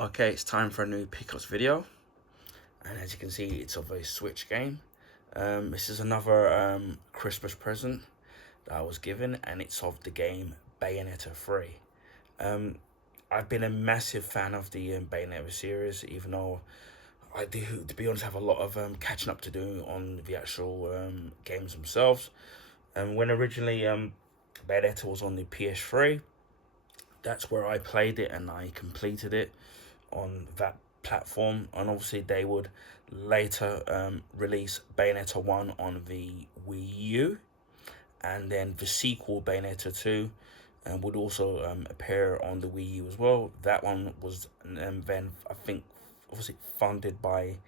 Okay, it's time for a new pickups video, and as you can see, it's of a Switch game. This is another Christmas present that I was given, and it's of the game Bayonetta 3. Um, I've been a massive fan of the Bayonetta series, even though I do, to be honest, have a lot of catching up to do on the actual games themselves. When originally Bayonetta was on the PS3, that's where I played it and I completed it on that platform. And obviously, they would later release Bayonetta 1 on the Wii U, and then the sequel, Bayonetta 2, would also appear on the Wii U as well. That one was then, I think, obviously funded by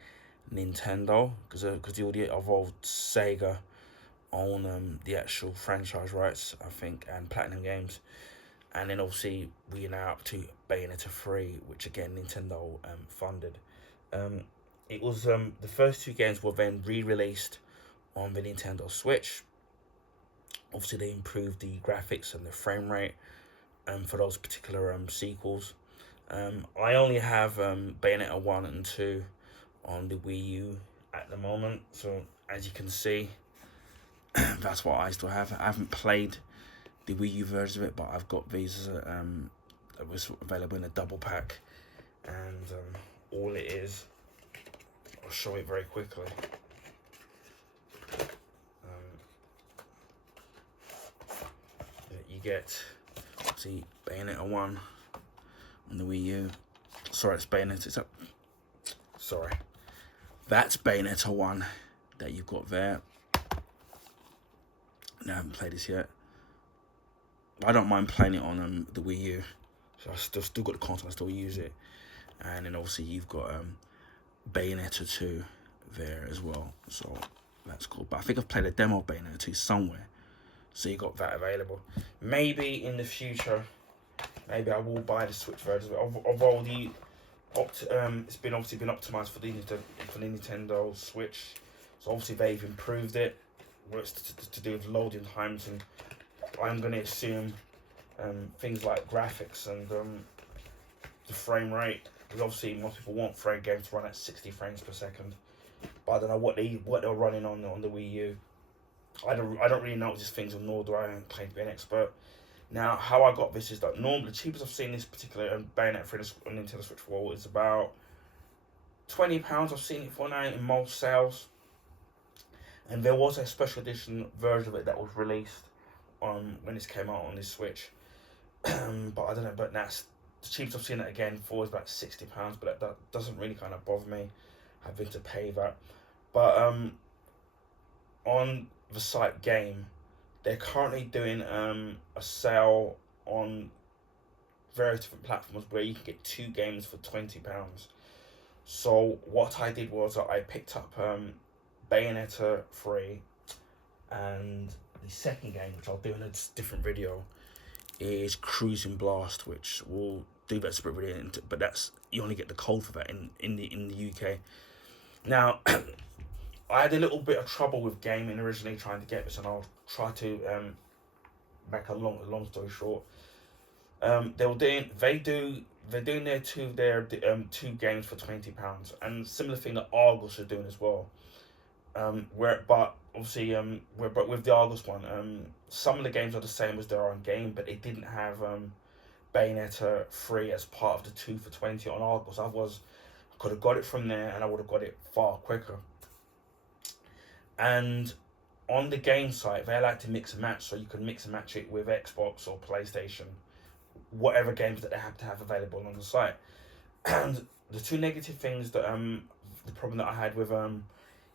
Nintendo, because the audio involved Sega on the actual franchise rights, I think, and Platinum Games. And then obviously we are now up to Bayonetta 3, which again Nintendo funded. It was the first two games were then re-released on the Nintendo Switch. Obviously they improved the graphics and the frame rate for those particular sequels. I only have Bayonetta 1 and 2 on the Wii U at the moment, so as you can see, that's what I still have. I haven't played the Wii U version of it, but I've got these that was available in a double pack, and all it is, I'll show it very quickly. You get, see, Bayonetta 1 on the Wii U. Sorry, it's Bayonetta. Sorry, that's Bayonetta 1 that you've got there. No, I haven't played this yet. I don't mind playing it on the Wii U, so I still got the console. I still use it, and then obviously you've got Bayonetta 2 there as well, so that's cool. But I think I've played a demo of Bayonetta 2 somewhere, so you got that available. Maybe in the future, maybe I will buy the Switch version of all the it's been obviously been optimized for the Nintendo Switch, so obviously they've improved it. What's to do with loading times, and I'm going to assume things like graphics and the frame rate, because obviously most people want frame games to run at 60 frames per second. But I don't know what they're running on the Wii U. I don't really know these things, nor do I claim to be an expert. Now, how I got this is that normally the cheapest I've seen this particular Bayonetta for this on Nintendo Switch for is about £20. I've seen it for now in most sales. And there was a special edition version of it that was released when this came out on this Switch. But I don't know, but that's the cheapest I've seen it again for is about £60, but that doesn't really kind of bother me having to pay that. But on the site Game, they're currently doing a sale on various different platforms where you can get 2 games for £20. So what I did was I picked up Bayonetta 3, and the second game, which I'll do in a different video, is Cruising Blast, which we'll do that separate video, but that's, you only get the code for that in the UK. Now, I had a little bit of trouble with gaming originally trying to get this, and I'll try to make a long story short. They're doing their two games for £20, and similar thing that Argos are doing as well. But with the Argos one, some of the games are the same as their own game, but it didn't have Bayonetta 3 as part of the 2 for 20 on Argos. I could have got it from there, and I would have got it far quicker. And on the game site, they like to mix and match, so you can mix and match it with Xbox or PlayStation, whatever games that they have to have available on the site. And the two negative things that the problem that I had with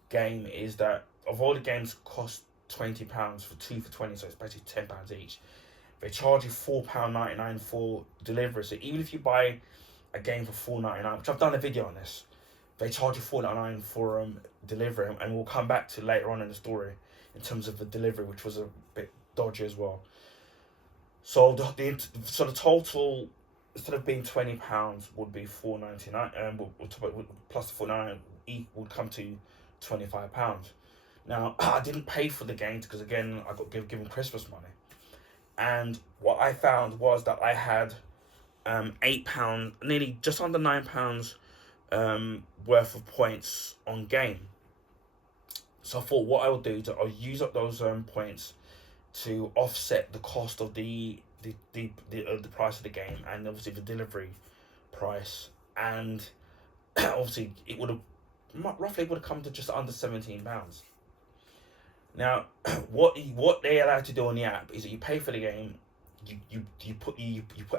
Game is that of all the games cost £20 for 2 for 20, so it's basically £10 each. They charge you £4.99 for delivery. So even if you buy a game for £4.99, which I've done a video on this, they charge you £4.99 for delivery, and we'll come back to later on in the story in terms of the delivery, which was a bit dodgy as well. So the total, instead of being £20, would be £4.99, plus the £4.99 would come to £25. Now, I didn't pay for the games because, again, I got given Christmas money. And what I found was that I had £8, nearly just under £9 worth of points on game. So I thought what I would do is I'll use up those points to offset the cost of the price of the game, and obviously the delivery price, and obviously it would have roughly would have come to just under £17. Now, what they allow you to do on the app is that you pay for the game, you put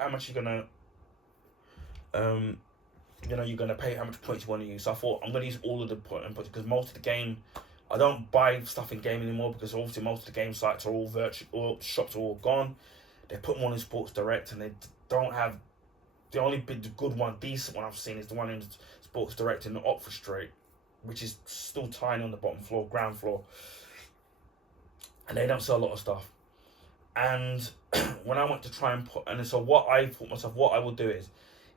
how much you're gonna you're gonna pay, how much points you want to use. So I thought I'm gonna use all of the points because most of the game, I don't buy stuff in game anymore because obviously most of the game sites are all virtual, all shops are all gone. They put them on in Sports Direct, and they don't have, the only good one, decent one I've seen is the one in Sports Direct in the Oxford Street, which is still tiny on the bottom floor, ground floor, and they don't sell a lot of stuff. And when I went to try and put, and so what I thought myself, what I would do is,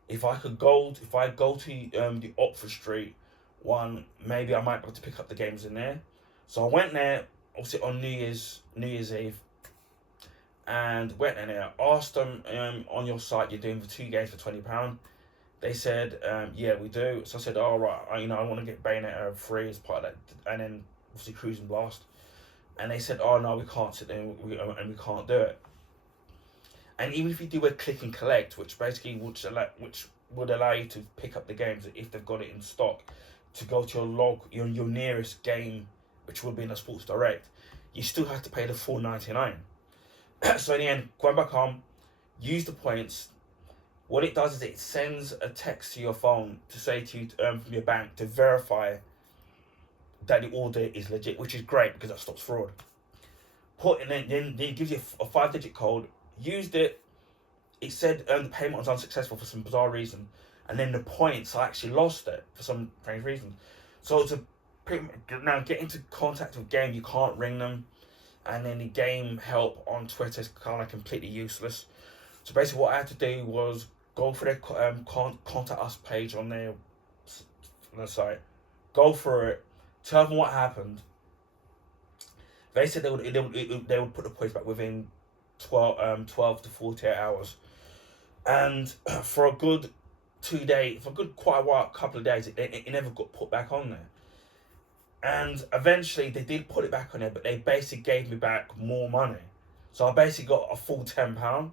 if I go to the Oxford Street one, maybe I might be able to pick up the games in there. So I went there, obviously on New Year's Eve, and went in there, asked them, on your site you're doing the 2 games for £20. They said, yeah, we do. So I said, all right, I want to get Bayonetta 3 as part of that, and then obviously Cruise and Blast. And they said, oh no, we can't sit there and we can't do it. And even if you do a click and collect, which basically would allow you to pick up the games if they've got it in stock, to go to your nearest game, which would be in a Sports Direct, you still have to pay the full $4.99. So in the end, going back home, use the points. What it does is it sends a text to your phone to say to you from your bank to verify that the order is legit, which is great because that stops fraud. Then it gives you a 5-digit code. Used it. It said the payment was unsuccessful for some bizarre reason, and then the points, I actually lost it for some strange reason. So now get into contact with game, you can't ring them, and then the game help on Twitter is kind of completely useless. So basically, what I had to do was go for their contact us page on their site, go for it, tell them what happened. They said they would put the points back within 12 to 48 hours, and for a good 2 days, for a good quite a while, couple of days, it never got put back on there. And eventually they did put it back on there, but they basically gave me back more money. So I basically got a full £10,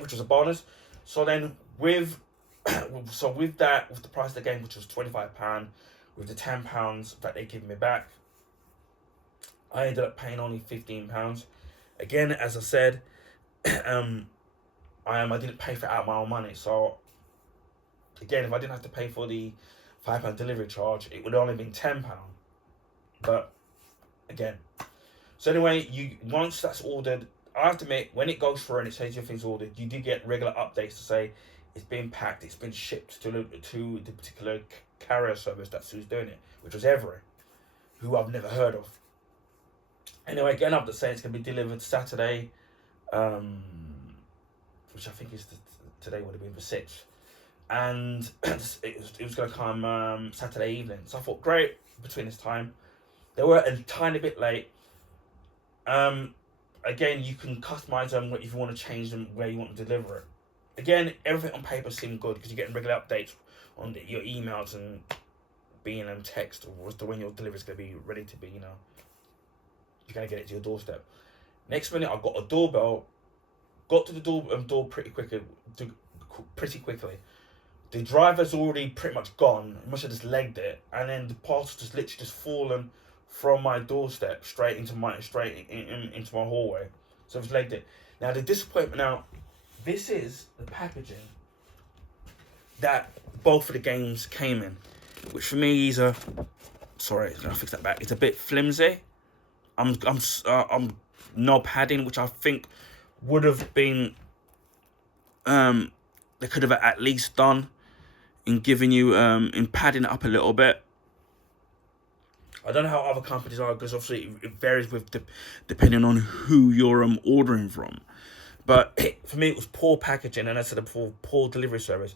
which was a bonus. So then with that, with the price of the game, which was £25, with the £10 that they give me back, I ended up paying only £15. Again, as I said, I didn't pay for it out of my own money. So again, if I didn't have to pay for the £5 delivery charge, it would only have been £10. But again, so anyway, once that's ordered, I have to admit, when it goes through and it says your thing's ordered, you do get regular updates to say it's been packed, it's been shipped to the particular carrier service that's who's doing it, which was Every, who I've never heard of. Anyway, getting up to say it's going to be delivered Saturday, which I think is today would have been the 6th. And it was going to come Saturday evening. So I thought, great, between this time. They were a tiny bit late. Again, you can customize them if you want to change them where you want to deliver it. Again, everything on paper seemed good because you're getting regular updates on your emails and being text as to when your delivery is going to be ready to be, you're going to get it to your doorstep. Next minute, I got a doorbell. Got to the door pretty quickly. The driver's already pretty much gone. He must have just legged it, and then the parcel just literally just fallen from my doorstep straight into my hallway. So I've legged it. Now the disappointment. Now, this is the packaging that both of the games came in, which for me is sorry, I'm gonna fix that back. It's a bit flimsy. I'm knob padding, which I think would have been they could have at least done in giving you in padding it up a little bit. I don't know how other companies are, because obviously it varies depending on who you're ordering from. But for me, it was poor packaging, and I said poor delivery service.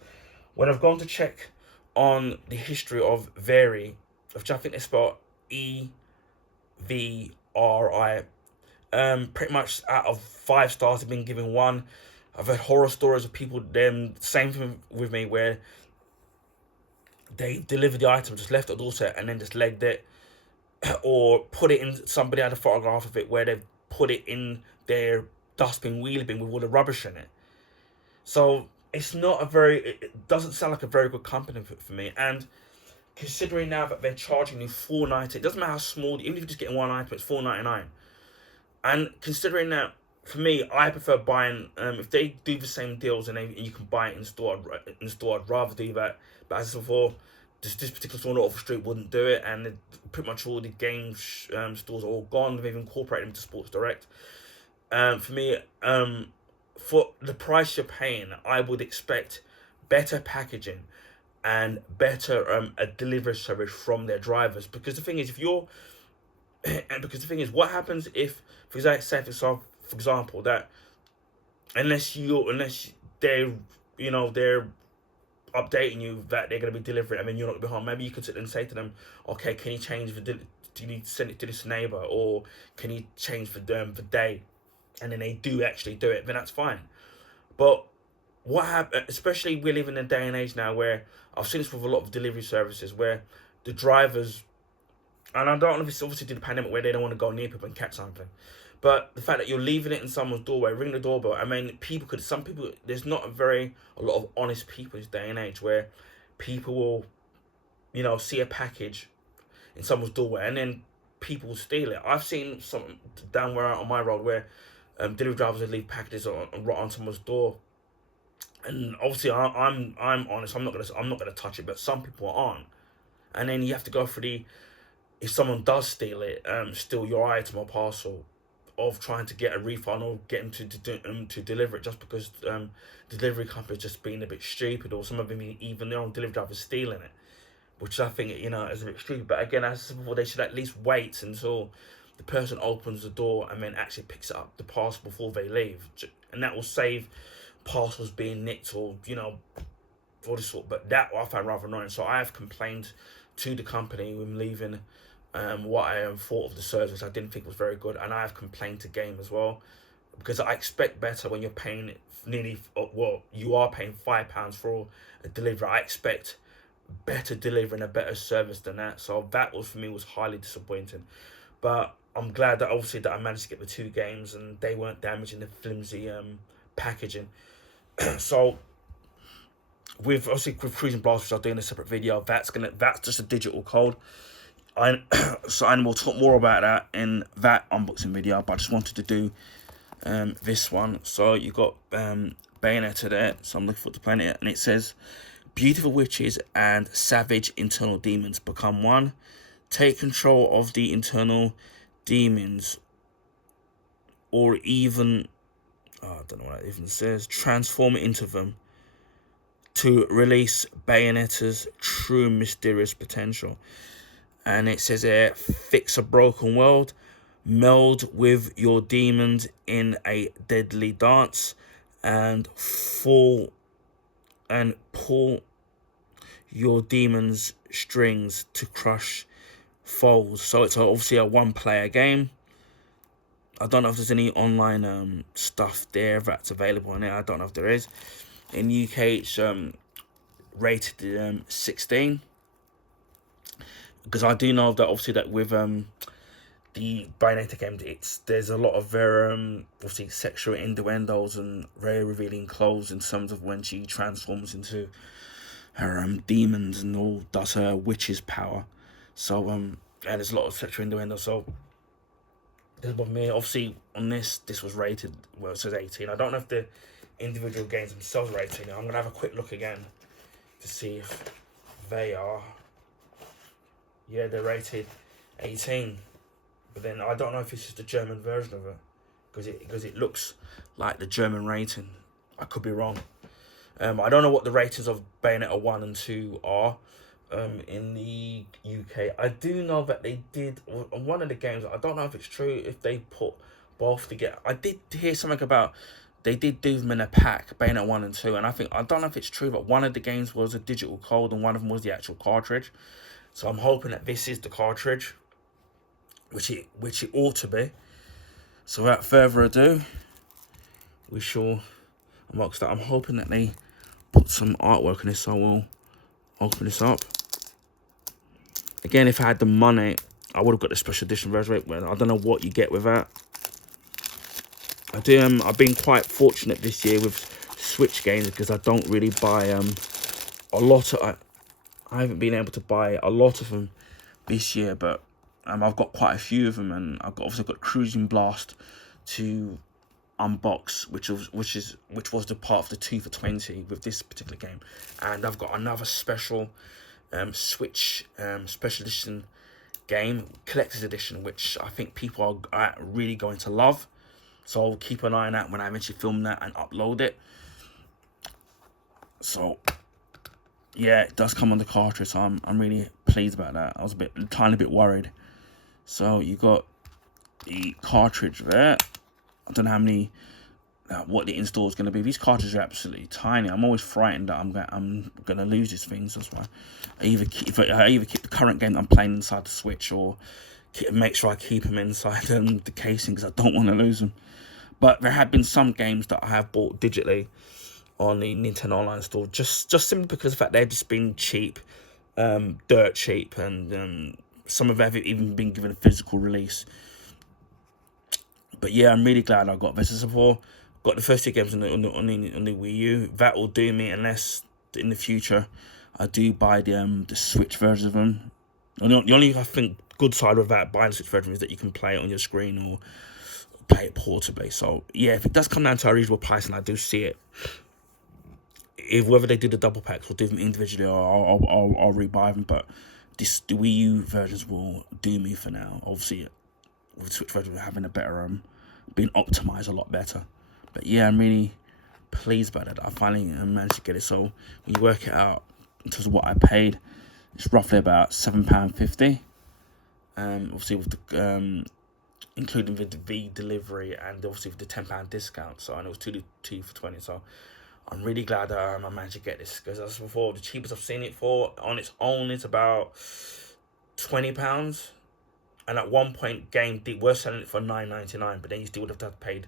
When I've gone to check on the history of Very, which I think they spell EVRI, pretty much out of 5 stars, I've been given 1. I've heard horror stories of people, them, same thing with me, where they delivered the item, just left it at the doorstep, and then just legged it, or put it in, somebody had a photograph of it where they've put it in their dustbin, wheelie bin with all the rubbish in it. So it's not a very, it doesn't sound like a very good company for me. And considering now that they're charging you $4.90, it doesn't matter how small, even if you're just getting one item, it's $4.99. And considering that, for me, I prefer buying. If they do the same deals and you can buy it in store, I'd rather do that. But as before, this particular store on Oxford Street wouldn't do it, and pretty much all the game stores are all gone. They've incorporated them into Sports Direct. For me, for the price you're paying, I would expect better packaging and better a delivery service from their drivers. Because the thing is, if you're and because the thing is, what happens if, for example, that unless they're, they're updating you that they're going to be delivering, I mean, you're not going to be home. Maybe you could sit and say to them, okay, can you change do you need to send it to this neighbor, or can you change for them the day? And then they do actually do it, then that's fine. But what happened, especially we live in a day and age now where I've seen this with a lot of delivery services where the drivers, and I don't know if it's obviously due to the pandemic where they don't want to go near people and catch something, but the fact that you're leaving it in someone's doorway, ring the doorbell. I mean, some people, there's not a lot of honest people in this day and age where people will, see a package in someone's doorway and then people will steal it. I've seen some down where on my road where delivery drivers would leave packages right on someone's door, and obviously I'm honest. I'm not gonna touch it, but some people aren't, and then you have to go through if someone does steal your item or parcel, of trying to get a refund or get them to deliver it, just because delivery companies just being a bit stupid, or some of them even their own delivery drivers stealing it, which I think is a bit stupid. But again, as I said before, they should at least wait until the person opens the door and then actually picks up the parcel before they leave, and that will save parcels being nicked or all this sort. But that I found rather annoying, so I have complained to the company when leaving what I thought of the service. I didn't think it was very good, and I have complained to Game as well, because I expect better when you're paying you are paying £5 for a delivery. I expect better delivery and a better service than that. So that was, for me, was highly disappointing. But I'm glad that obviously that I managed to get the 2 games and they weren't damaging the flimsy packaging. So with Cruising Blast, which I'll do in a separate video, that's just a digital code. And we'll talk more about that in that unboxing video, but I just wanted to do this one. So you got Bayonetta there, so I'm looking forward to playing it, and it says, beautiful witches and savage internal demons become one. Take control of the internal demons, or even, I don't know what that even says, transform into them to release Bayonetta's true mysterious potential. And it says here, fix a broken world, meld with your demons in a deadly dance, and pull your demons' strings to crush foes. So it's obviously a one-player game. I don't know if there's any online stuff there that's available in it. I don't know if there is. In UK, it's rated 16. Because I do know that obviously that with the Bayonetta game, there's a lot of very obviously sexual innuendos and very revealing clothes in terms of when she transforms into her demons and all does her witch's power. So and there's a lot of sexual innuendo. So this is what me. Obviously on this was rated, well, it says 18. I don't know if the individual games themselves are 18. I'm gonna have a quick look again to see if they are. Yeah, they're rated 18, but then I don't know if it's just the German version of it, because it looks like the German rating. I could be wrong. I don't know what the ratings of Bayonetta 1 and 2 are in the UK. I do know that they did on one of the games. I don't know if it's true if they put both together. I did hear something about they did do them in a pack, Bayonetta 1 and 2, and I don't know if it's true, but one of the games was a digital code and one of them was the actual cartridge. So I'm hoping that this is the cartridge, which it ought to be. So without further ado, unbox that. I'm hoping that they put some artwork on this, so we'll open this up. Again, if I had the money, I would have got the special edition version. Well, I don't know what you get with that. I've been quite fortunate this year with Switch games because I don't really buy a lot of. I haven't been able to buy a lot of them this year, but I've got quite a few of them, and I've obviously got Cruising Blast to unbox, which was the part of the 2 for 20 with this particular game, and I've got another special Switch special edition game, collector's edition, which I think people are really going to love. So I'll keep an eye on that when I eventually film that and upload it. So yeah, it does come on the cartridge, so I'm really pleased about that. I was a tiny bit worried. So you got the cartridge there. I don't know how many, what the install is going to be. These cartridges are absolutely tiny. I'm always frightened that I'm going to lose these things. That's why I either keep the current game that I'm playing inside the Switch, or make sure I keep them inside the casing, because I don't want to lose them. But there have been some games that I have bought digitally on the Nintendo Online Store, just simply because of the fact they've just been cheap, dirt cheap, and some of them have even been given a physical release. But yeah, I'm really glad I got this. Got the first 2 games on the Wii U. That will do me, unless in the future I do buy the Switch version of them. The only, I think, good side of that buying the Switch version is that you can play it on your screen or play it portably. So yeah, if it does come down to a reasonable price and I do see it, whether they do the double packs or do them individually, or I'll rebuy them. But the Wii U versions will do me for now. Obviously, with the Switch version having a better being optimized a lot better. But yeah, I'm really pleased about it. I finally managed to get it. So when you work it out in terms of what I paid, it's roughly about £7.50. Obviously with the including the delivery, and obviously with the £10 discount. So, and it was 2 for 20. So I'm really glad I managed to get this, because as before, the cheapest I've seen it for on its own is about £20. And at one point, were selling it for £9.99, but then you still would have to have paid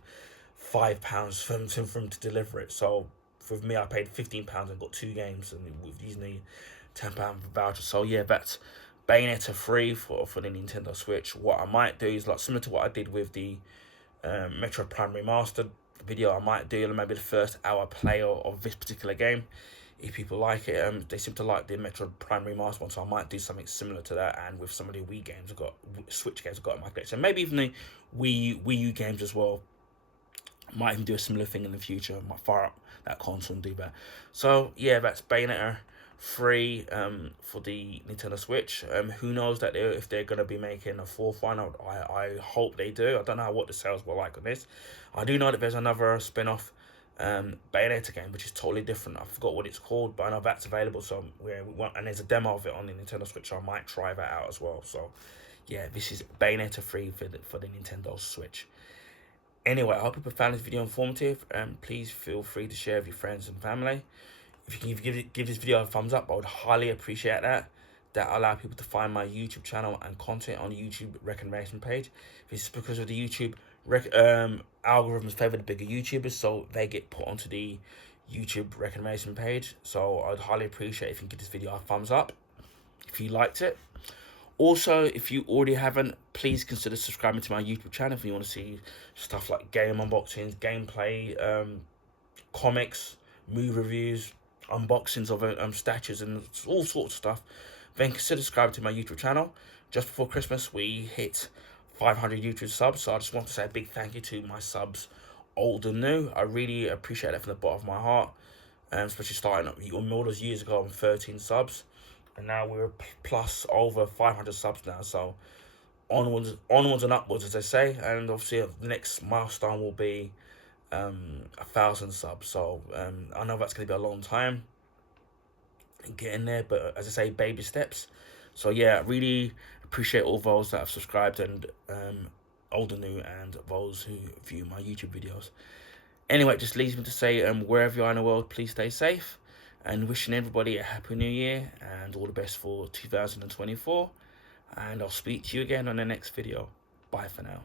£5 for them to deliver it. So for me, I paid £15 and got 2 games, and with using the £10 voucher. So yeah, that's Bayonetta 3 for the Nintendo Switch. What I might do is, like, similar to what I did with the Metro Prime Remastered video, I might do maybe the first hour play of this particular game. If people like it, they seem to like the Metro Prime Remastered one, so I might do something similar to that. And with some of the Wii games Switch games I've got in my collection, maybe even the Wii U games as well. I might even do a similar thing in the future. I might fire up that console and do that. So yeah, that's Bayonetta 3 for the Nintendo Switch. Who knows if they're going to be making a 4th one. I hope they do. I don't know what the sales were like on this. I do know that there's another spin-off Bayonetta game, which is totally different. I forgot what it's called, but I know that's available. So and there's a demo of it on the Nintendo Switch, so I might try that out as well. So yeah, this is Bayonetta 3 for the Nintendo Switch. Anyway, I hope you found this video informative. Please feel free to share with your friends and family. If you can give this video a thumbs up, I would highly appreciate that. That allow people to find my YouTube channel and content on the YouTube recommendation page. This is because of the YouTube algorithms favor the bigger YouTubers, so they get put onto the YouTube recommendation page. So I'd highly appreciate if you can give this video a thumbs up if you liked it. Also, if you already haven't, please consider subscribing to my YouTube channel if you want to see stuff like game unboxings, gameplay, comics, movie reviews, unboxings of statues, and all sorts of stuff. Then consider subscribing to my YouTube channel. Just before Christmas, we hit 500 YouTube subs, so I just want to say a big thank you to my subs, old and new. I really appreciate that from the bottom of my heart, especially starting up all those years ago on 13 subs. And now we're plus over 500 subs now, so onwards and upwards, as they say. And obviously the next milestone will be 1,000 subs. So I know that's going to be a long time getting there, but as I say, baby steps. So yeah, really appreciate all those that have subscribed, and old and new, and those who view my YouTube videos. Anyway, it just leaves me to say, wherever you are in the world, please stay safe. And wishing everybody a happy new year and all the best for 2024. And I'll speak to you again on the next video. Bye for now.